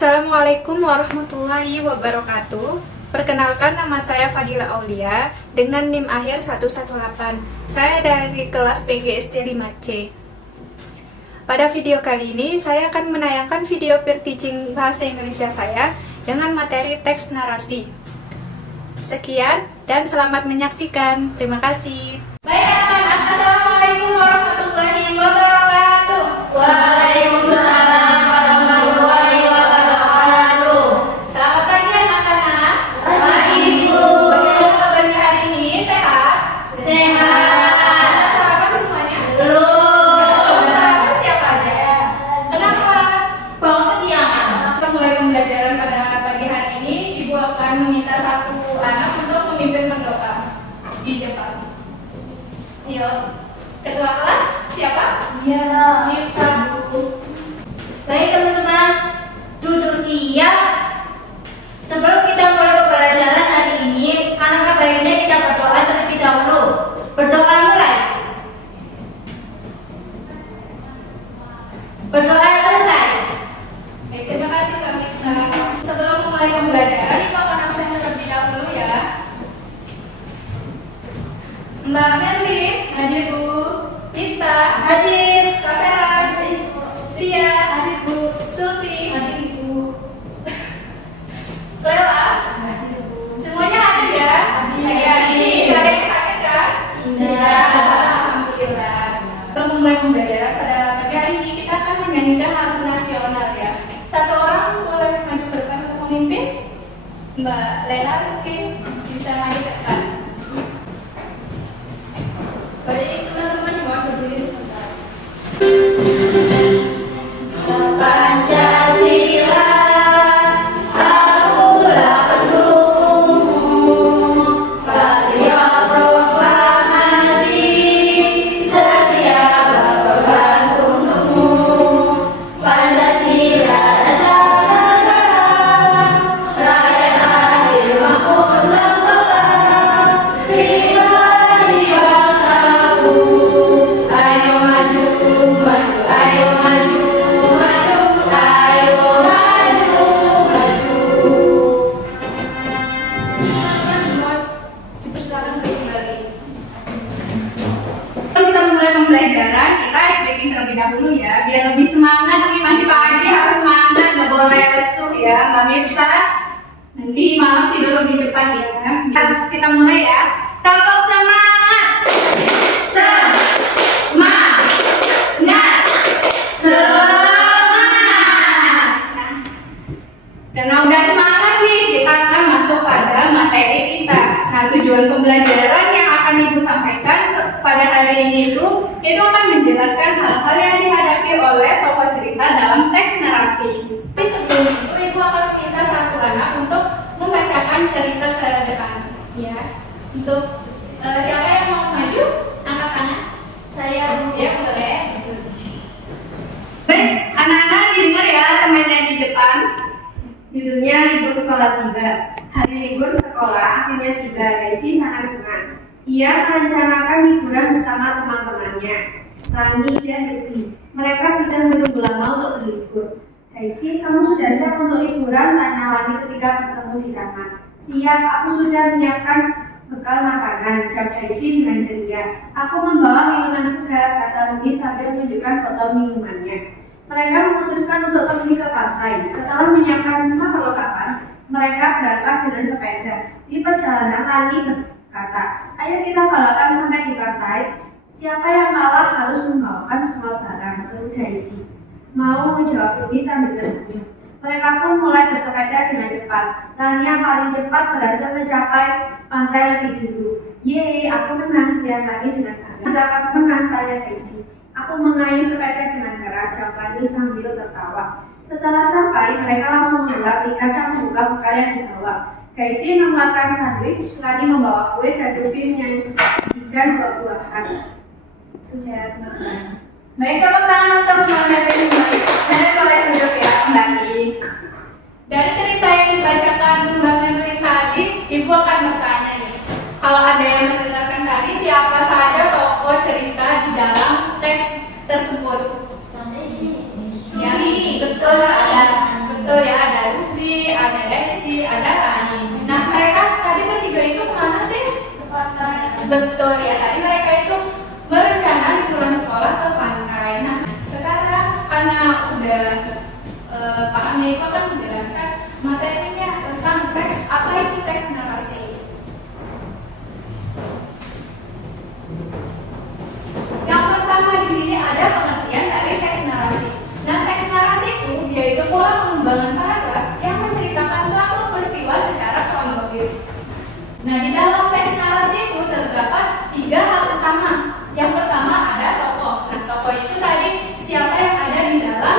Assalamualaikum warahmatullahi wabarakatuh. Perkenalkan, nama saya Fadila Aulia dengan NIM akhir 118. Saya dari kelas PGSD 5C. Pada video kali ini saya akan menayangkan video peer teaching bahasa Indonesia saya dengan materi teks narasi. Sekian dan selamat menyaksikan. Terima kasih. Baik anak-anak, Assalamualaikum warahmatullahi wabarakatuh. Waalaikumsalam warahmatullahi wabarakatuh. Selamat pagi anak-anak. Pagi Bu. Bagaimana kabarnya hari ini? Sehat? Sehat. Sudah sarapan semuanya? Belum. Sarapan siapa aja? Kenapa? Bangun kesiangan. Kita mulai pembelajaran pada pagi hari ini. Ibu akan meminta satu anak untuk memimpin berdoa di depan. Yuk. Ketua kelas siapa? Iya. Miftah Bu. Baik teman-teman, duduk siap. Sebelum kita mulai pembelajaran hari ini, alangkah baiknya kita berdoa terlebih dahulu. Berdoa mulai. Berdoa selesai. Baik, terima kasih Kak Miftah. Sebelum memulai pembelajaran, Ibu akan absen terlebih dahulu ya. Mbak Merlin, hadir Bu. Miftah, Hadir. Safera, hadir. Ria, hadir Bu. Sulfi, hadir Bu. Lela, hadir Bu. Semuanya hadir ya? Hadir. Gak ada yang sakit kan? Tidak. Alhamdulillah. Untuk memulai pembelajaran pada pagi hari ini, kita akan menyanyikan lagu nasional ya. Satu orang boleh maju ke depan untuk memimpin. Mbak Lela mungkin bisa maju ke depan. Baik, teman-teman mohon berdiri sebentar. Pancasila, akulah pendukungmu. Patriot proklamasi, setia berkorban untukmu. Pancasila dasar negara, rakyat adil makmur sentosa. Pribadi bangsaku, ayo maju, maju, ayo maju, maju, ayo maju, maju. Dipersilakan kembali. Sebelum kita mulai pembelajaran, kita speaking terlebih dahulu ya, biar lebih semangat nih, masih pagi harus semangat, gak boleh lesu ya Mbak Miftah. Nanti malam tidur lebih cepat ya. Kita mulai ya. Tepuk semangat. Semangat. Semangat. Nah, karena udah semangat nih, kita akan masuk pada materi kita. Nah, tujuan pembelajaran yang akan Ibu sampaikan pada hari ini itu akan menjelaskan hal-hal yang dihadapi oleh tokoh cerita dalam teks narasi. Tapi sebelum itu, Ibu akan minta satu anak untuk membacakan cerita ke depan. Ya, untuk siapa yang mau maju, angkat tangan. Saya Ya, boleh. Baik, anak-anak didengar ya temannya di depan. Judulnya libur sekolah tiba. Hari libur sekolah akhirnya tiba. Daisy sangat senang. Ia merencanakan liburan bersama teman-temannya, Lani dan Ruby. Mereka sudah menunggu lama untuk berlibur. Daisy, kamu sudah siap untuk liburan? Tanya Lani ketika bertemu di taman. Siap, aku sudah menyiapkan bekal makanan, jawab Daisy dengan ceria. Aku membawa minuman segar, kata Ruby sambil menunjukkan botol minumannya. Mereka memutuskan untuk pergi ke pantai. Setelah menyiapkan semua perlengkapan, mereka berangkat dengan sepeda. Di perjalanan, Lani berkata, ayo kita balapan sampai di pantai. Siapa yang kalah harus membawakan semua barang, seru Daisy. Mau, menjawab Ruby sambil tersenyum. Mereka pun mulai bersepeda dengan cepat. Lani yang paling cepat berhasil mencapai pantai lebih dulu. Yeay, aku menang, teriak Lani dengan bangga. Bisa kamu menang, tanya Daisy. Aku mengayuh sepeda dengan keras, jawab Lani sambil tertawa. Setelah sampai, mereka langsung melak jika dan membuka bekal yang dibawa. Daisy mengeluarkan sandwich, Lani membawa kue, dan Ruby menyajikan buah-buahan. Sudah, teman-teman. Baik, tepuk tangan untuk Mbak Merlin. Anda boleh duduk ya kembali. Dari cerita yang dibacakan Mbak Merlin tadi, Ibu akan bertanya nih. Kalau ada yang mendengarkan tadi, siapa saja tokoh cerita di dalam teks tersebut? Ya, betul ya, ada Betul ya, tadi mereka itu berencana liburan sekolah ke pantai. Nah, sekarang karena udah Pak Amiko kan menjelaskan materinya tentang teks, apa itu teks narasi. Yang pertama di sini ada pengertian dari teks narasi. Nah, teks narasi itu yaitu pola pengembangan paragraf yang menceritakan suatu peristiwa secara kronologis. Nah, di dalam teks narasi itu terdapat 3 hal utama. Yang pertama ada tokoh. Nah, tokoh itu tadi siapa yang ada di dalam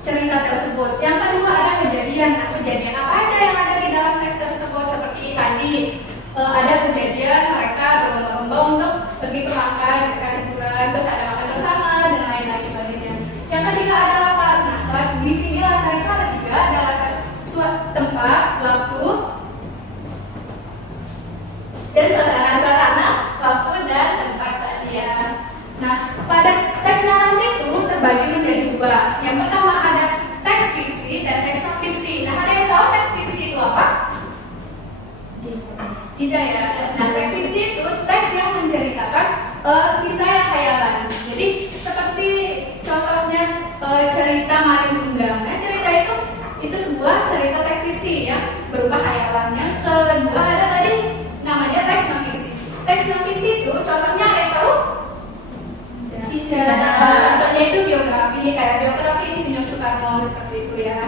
cerita tersebut. Yang kedua ada kejadian. Nah, kejadian apa aja yang ada di dalam teks tersebut? Seperti tadi ada kejadian mereka berlomba-lomba untuk pergi ke pantai, mereka liburan, terus ada makan bersama dan lain-lain sebagainya. Yang ketiga ada latar. Nah, di sini latar itu ada 3, ada latar tempat, waktu, dan suasana, waktu dan tempat tadi ya. Nah, pada teks narasi itu terbagi menjadi 2. Yang pertama ada teks fiksi dan teks non fiksi. Nah, ada yang tahu teks fiksi itu apa? Tidak ya. Nah, teks fiksi itu teks yang menceritakan kisah yang khayalan. Jadi seperti contohnya cerita Malin Kundang. Nah, cerita itu sebuah cerita teks fiksi yang berupa khayalan. Yang kedua ada tadi namanya teks non fiksi. Teks non fiksi itu contohnya ada yang tahu? Tidak. Contohnya itu biografi, kayak biografi Insinyur Soekarno seperti itu ya.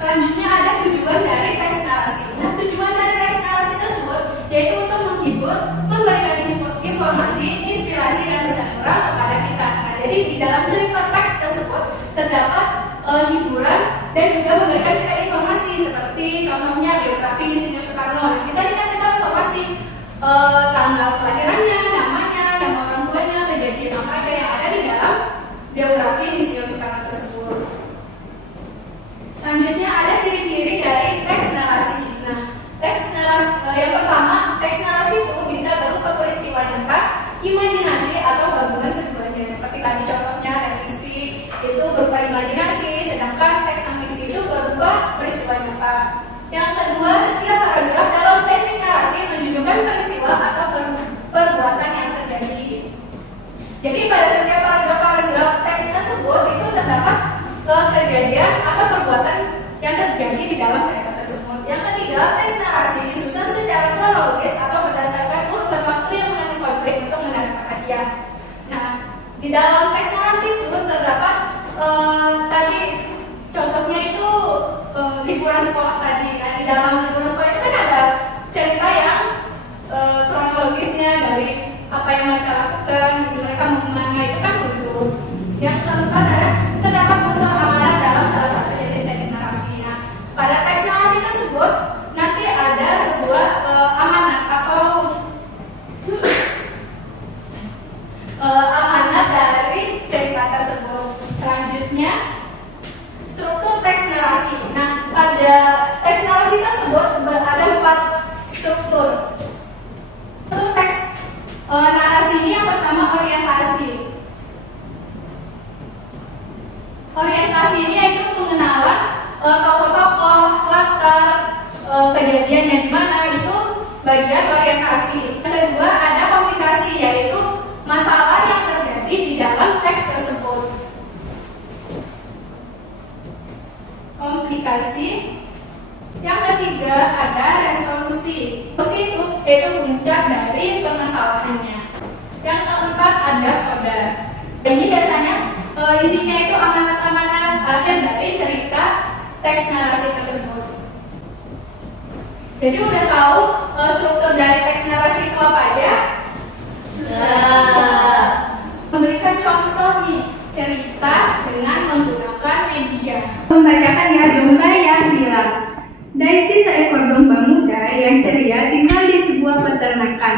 Selanjutnya ada tujuan dari teks narasi. Nah, tujuan dari teks narasi tersebut yaitu untuk menghibur, memberikan informasi, inspirasi dan pesan moral kepada kita. Nah, jadi di dalam cerita teks tersebut terdapat hiburan dan juga memberikan kita informasi seperti contohnya biografi Insinyur Soekarno. Nah, kita dikasih tahu informasi tanggal kelahirannya, namanya, nama orang tuanya, kejadian apa aja yang ada di dalam biografi Insinyur Soekarno tersebut. Selanjutnya ada ciri-ciri dari teks narasi. Nah, teks narasi yang pertama, teks narasi itu bisa berupa peristiwa nyata, imajinasi atau gabungan keduanya. Seperti tadi contohnya teks fiksi itu berupa imajinasi, sedangkan teks non fiksi itu berupa peristiwa nyata. Yang kedua, setiap paragraf dalam teknik narasi menunjukkan peristiwa atau perbuatan yang terjadi. Jadi pada setiap paragraf teks tersebut itu terdapat kejadian atau perbuatan yang terjadi di dalam cerita tersebut. Yang ketiga, teks narasi disusun secara kronologis atau berdasarkan urutan waktu yang mengandung konflik untuk menarik perhatian. Nah, di dalam teks narasi itu terdapat tadi contohnya itu liburan sekolah tadi. Nah, di dalam liburan sekolah itu kan ada cerita yang kronologisnya dari apa yang mereka lakukan, mereka mau kemana, itu kan begitu. Yang keempat ada terdapat unsur amanat dalam salah satu jenis teks narasi. Nah, pada teks narasi tersebut nanti ada sebuah amanat atau amanat dari cerita tersebut. Selanjutnya struktur teks narasi. Nah, pada teks narasi tersebut ada 4 struktur. Struktur teks narasi ini yang pertama orientasi. Orientasi ini yaitu pengenalan tokoh-tokoh, latar, kejadian yang dimana itu bagian orientasi. Yang kedua ada komplikasi, yaitu masalah yang terjadi di dalam teks tersebut. Komplikasi. Yang ketiga ada resolusi. Resolusi itu yaitu puncak dari permasalahannya. Yang keempat ada koda. Ini biasanya isinya itu amanat-amanat akhir dari cerita teks narasi tersebut. Jadi udah tahu struktur dari teks narasi itu apa aja? Sudah. Memberikan contoh nih cerita dengan menggunakan media. Membacakan ya domba yang bilang. Daisy seekor domba muda yang ceria tinggal di sebuah peternakan.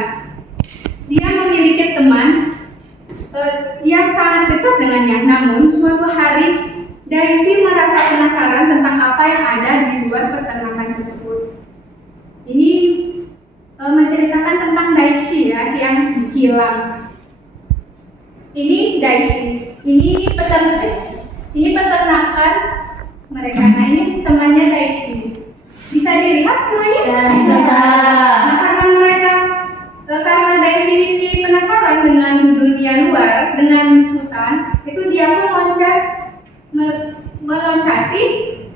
Dia memiliki teman yang sangat dekat dengannya. Namun suatu hari Daisy merasa penasaran tentang apa yang ada di luar peternakan tersebut. Ini menceritakan tentang Daisy ya yang hilang. Ini Daisy. Ini peternakan mereka. Nah, ini temannya Daisy. Bisa dilihat semuanya? Bisa. Nah, karena Daisy ini penasaran dengan dunia luar, dengan hutan, itu dia pun meloncati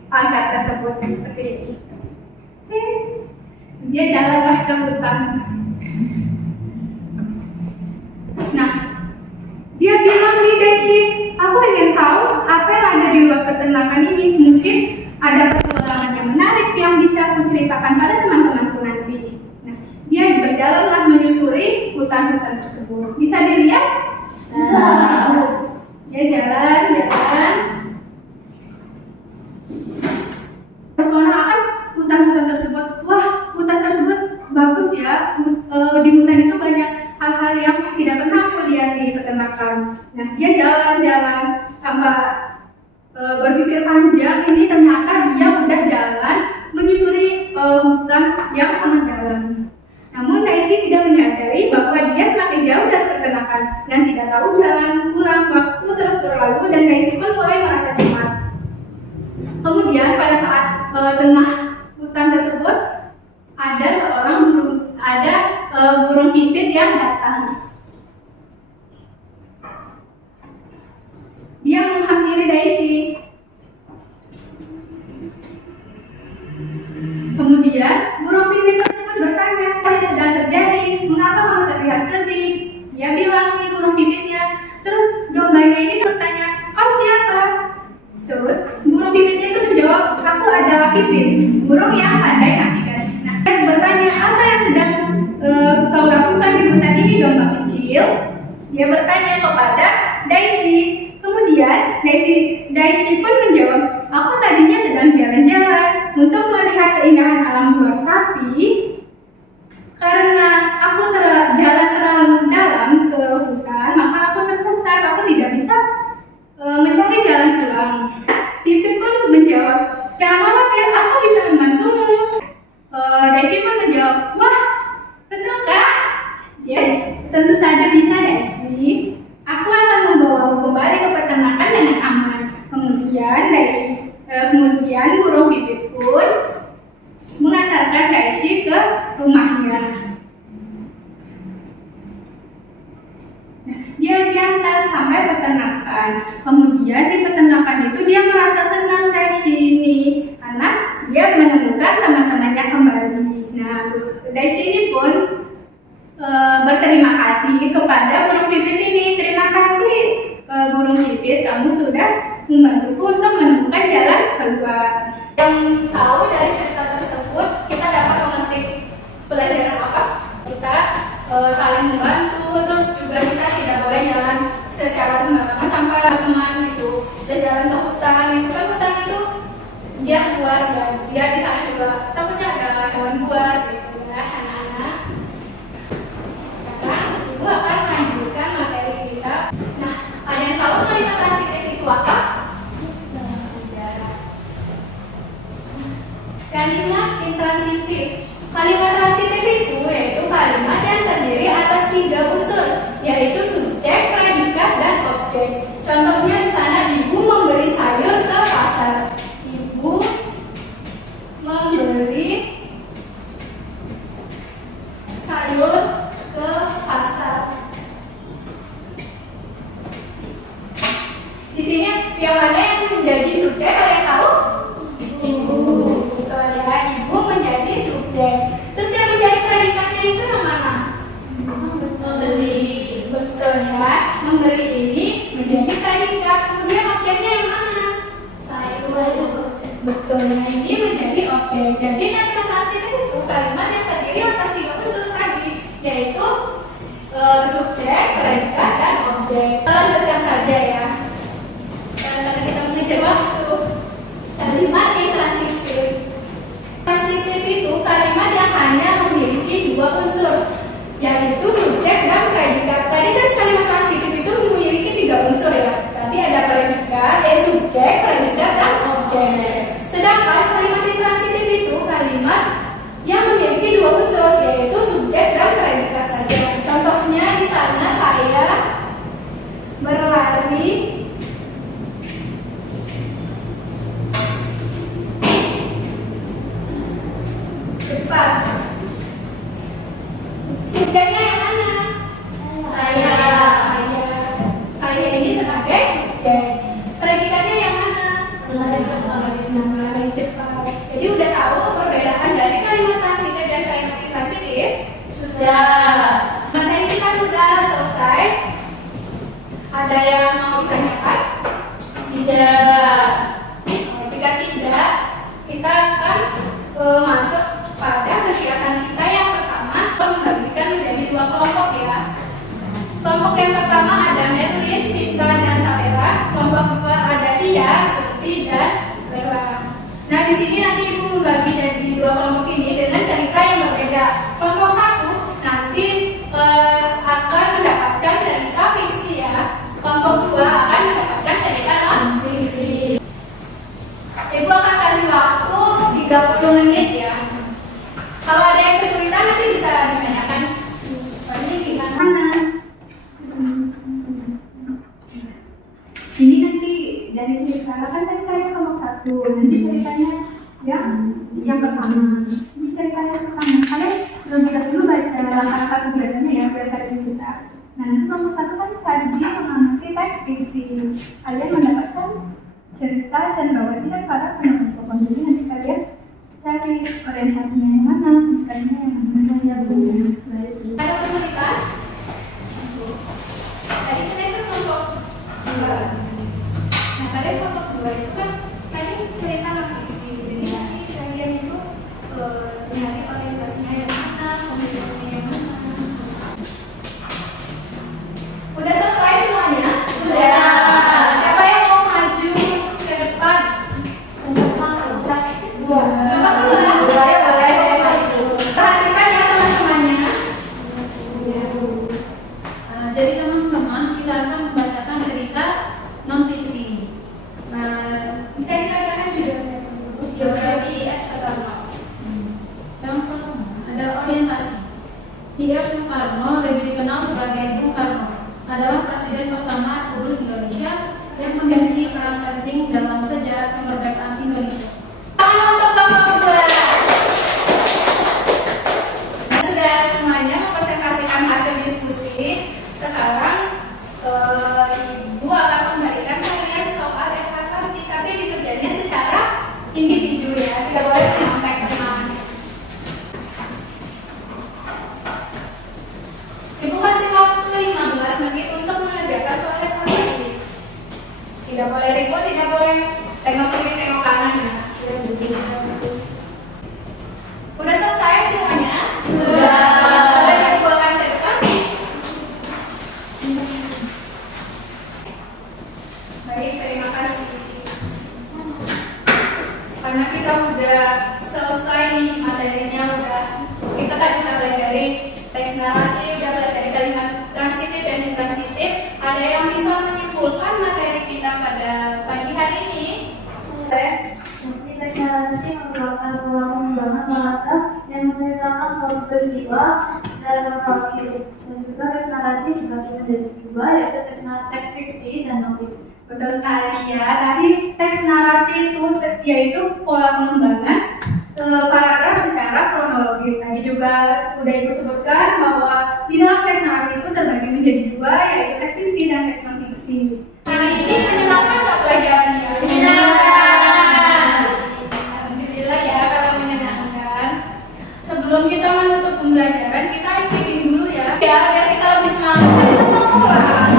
pagar tersebut seperti ini. Dia jalanlah ke hutan. Nah, dia bilang nih Daisy, aku ingin tahu apa yang ada di luar peternakan ini. Mungkin ada petualangan yang menarik yang bisa aku ceritakan pada teman-temanku nanti. Nah, dia berjalanlah menyusuri hutan-hutan tersebut. Bisa dilihat? Dia jalan. Pesona akan hutan-hutan tersebut. Wah, hutan tersebut bagus ya. Di hutan itu banyak hal-hal yang tidak pernah aku lihat di peternakan. Nah, dia jalan tanpa berpikir panjang. Ini ternyata dia udah jalan menyusuri hutan yang sangat dalam. Namun Daisy tidak menyadari bahwa dia semakin jauh dari peternakan dan tidak tahu jalan pulang. Waktu terus berlalu dan Daisy pun mulai merasa cemas. Kemudian pada saat tengah hutan tersebut ada burung pipit yang datang. Dia menghampiri Daisy. Kemudian burung pipit tersebut bertanya, apa yang sedang terjadi? Mengapa kamu terlihat sedih? Dia bilang nih burung pipitnya. Terus dombanya ini bertanya, kau siapa? Terus burung pipitnya itu menjawab, aku adalah Pipit, burung yang pandai navigasi. Nah, dia bertanya, apa yang sedang kau lakukan di hutan ini, domba kecil? Dia bertanya kepada Daisy. Kemudian Daisy pun menjawab, aku tadinya sedang jalan-jalan untuk melihat keindahan alam luar, tapi karena aku jalan terlalu dalam ke hutan, maka aku tersesat, aku tidak bisa mencari jalan pulang. Pipit pun menjawab, jangan khawatir, aku bisa membantumu. Daisy pun menjawab, wah, betulkah? Yes, tentu saja bisa Daisy. Aku akan membawamu kembali ke peternakan dengan aman. Kemudian burung pipit pun mengantarkan Daisy ke rumahnya. Dia diantar sampai peternakan. Kemudian di peternakan itu dia merasa senang Daisy ini karena dia menemukan teman-temannya kembali. Nah, Daisy ini pun berterima kasih kepada burung pipit ini. Terima kasih burung pipit, kamu sudah membantuku untuk menemukan jalan keluar. Yang tahu dari cerita tersebut, kita dapat memetik pelajaran apa? Kita saling membantu, terus juga kita tidak boleh jalan secara sembarangan tanpa teman gitu. Dan jalan ke hutan, itu kan hutan itu dia buas dan dia di sana juga takutnya ada hewan buas gitu ya anak-anak. Sekarang ibu akan melanjutkan materi kita. Nah, ada yang tahu kalimat transitif itu apa? Kalimat intransitif. Kalimat transitif itu yaitu kalimat yang terdiri atas 3 unsur, yaitu subjek, predikat, dan objek. Contohnya di sana, ibu membeli sayur ke pasar. Ibu membeli sayur ke pasar. Di sini yang mana yang menjadi subjek? Ada yang tahu? Ibu. Betul ya, ibu menjadi subjek. Terus yang menjadi predikatnya itu yang mana? Membeli. Betul ya, membeli ini menjadi predikat. Kemudian objeknya yang mana? Sayur. Betul ya, ini menjadi objek. Jadi kalimat transitif itu kalimat yang terdiri atas 3 unsur tadi, yaitu subjek, predikat, dan objek. Lanjutkan saja ya. Karena kita mengejar waktu. Kalimat intransitif. Transitif itu kalimat yang hanya memiliki 2 unsur, yaitu subjek dan predikat. Tadi kan kalimat transitif itu memiliki 3 unsur ya. Tadi ada predikat, subjek, predikat, dan objek. Sedangkan kalimat intransitif itu kalimat yang memiliki 2 unsur, yaitu subjek dan predikat saja. Contohnya di sana saya berlari cepat. masuk pada kegiatan kita yang pertama, membagikan menjadi 2 kelompok ya. Kelompok yang pertama ada Merlin, Dipta, dan Sapera. Kelompok kedua ada Tia, Supi, dan Lela. Nah, di sini nanti Ibu membagi jadi 2 kelompok ini dengan cerita yang berbeda. Kelompok 1 nanti akan mendapatkan cerita fiksi ya. Kelompok 2 akan mendapatkan cerita non-fiksi. Ibu akan kasih waktu 30 menit ya. Kalau ada yang kesulitan nanti bisa ditanyakan. Ini gimana? Ini nanti dari cerita kan tadi kayak kelompok 1, nanti ceritanya yang pertama. Ini ceritanya pertama. Kalian terlebih dahulu baca langkah-langkah kegiatannya ya biar kalian bisa. Nah, nanti kelompok 1 kan tadi mengamati teks fiksi. Kalian mendapatkan cerita cendrawasih dan para penonton. Jadi nanti kalian cari orientasinya yang mana, indikasinya yang mana. Ada kesulitan? Tadi kita itu kelompok 2. Nah, kalian kelompok 2 itu kan tadi cerita non-fiksi. Jadi nanti kalian itu nyari orientasinya yang mana, komunikasinya yang mana. Udah selesai semuanya? Sudah. Siapa yang mau maju ke depan? Dua. Saya boleh deh maju. Perhatikan ya teman-temannya. Jadi teman-teman kita akan membacakan cerita non-fiksi. Bisa dibacakan judulnya dulu. Biografi S. Soekarno. Yang pertama ada orientasi. I.R. Soekarno, lebih dikenal sebagai Bung Karno, adalah presiden pertama Republik Indonesia yang memiliki peran penting dalam sejarah kemerdekaan Indonesia. Tangan untuk kelompok 2. Sudah semuanya mempresentasikan hasil diskusi. Sekarang Ibu akan memberikan kalian soal evaluasi, tapi dikerjanya secara individu ya, tidak boleh menyontek teman. Ibu kasih waktu 15 menit untuk mengerjakan soal evaluasi. Tidak boleh ribut, tidak boleh tengok kiri, tengok kanan ya. Udah selesai semuanya? Sudah. Boleh dibuatkan ke depan? Baik, terima kasih. Karena kita udah selesai nih materinya, kita tadi udah belajarin teks narasi, udah belajarin kalimat transitif dan intransitif. Ada yang bisa menyimpulkan materi kita pada pagi hari ini? Teks narasi merupakan sebuah pengembangan latar yang menceritakan suatu peristiwa dalam kronologis, dan juga teks narasi dibagi menjadi 2, yaitu teks fiksi dan non-fiksi. Betul sekali ya. Tadi teks narasi itu yaitu pola pengembangan paragraf secara kronologis. Tadi juga udah Ibu sebutkan bahwa di dalam teks narasi itu terbagi menjadi 2, yaitu teks fiksi dan teks non-fiksi. Hari ini menyenangkan nggak pelajarannya? Alhamdulillah ya kalau menyenangkan. Sebelum kita menutup pembelajaran, kita speaking dulu ya. Ya, biar kita lebih semangat kan kita mau pulang.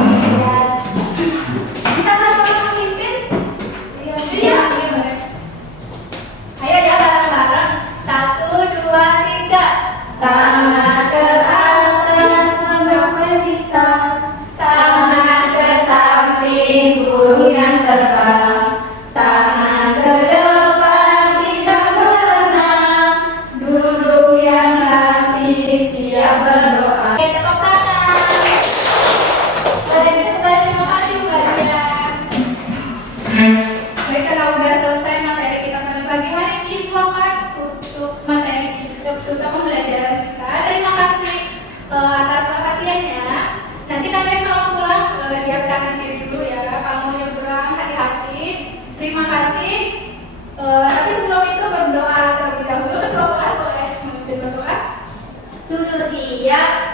Bisa sama-sama memimpin? Iya, boleh. Ayo ya bareng-bareng. 1, 2, 3. Tangan ke atas menggapai bintang, tangan ke samping burung yang terbang, tangan ke depan kita berenang, duduk yang rapi siap berdoa. Tepuk tangan. Terima kasih kalian. Baik, kalau udah selesai materi kita pada pagi hari ini, Ibu akan tutup materi, tutup pembelajaran kita. Terima kasih atas perhatiannya. Nanti kalian kalau pulang lihat kanan kiri dulu ya. Kalau mau nyebrang hati-hati. Terima kasih. Tapi sebelum itu berdoa terlebih dahulu. Ketua kelas boleh memimpin berdoa. Duduk siap.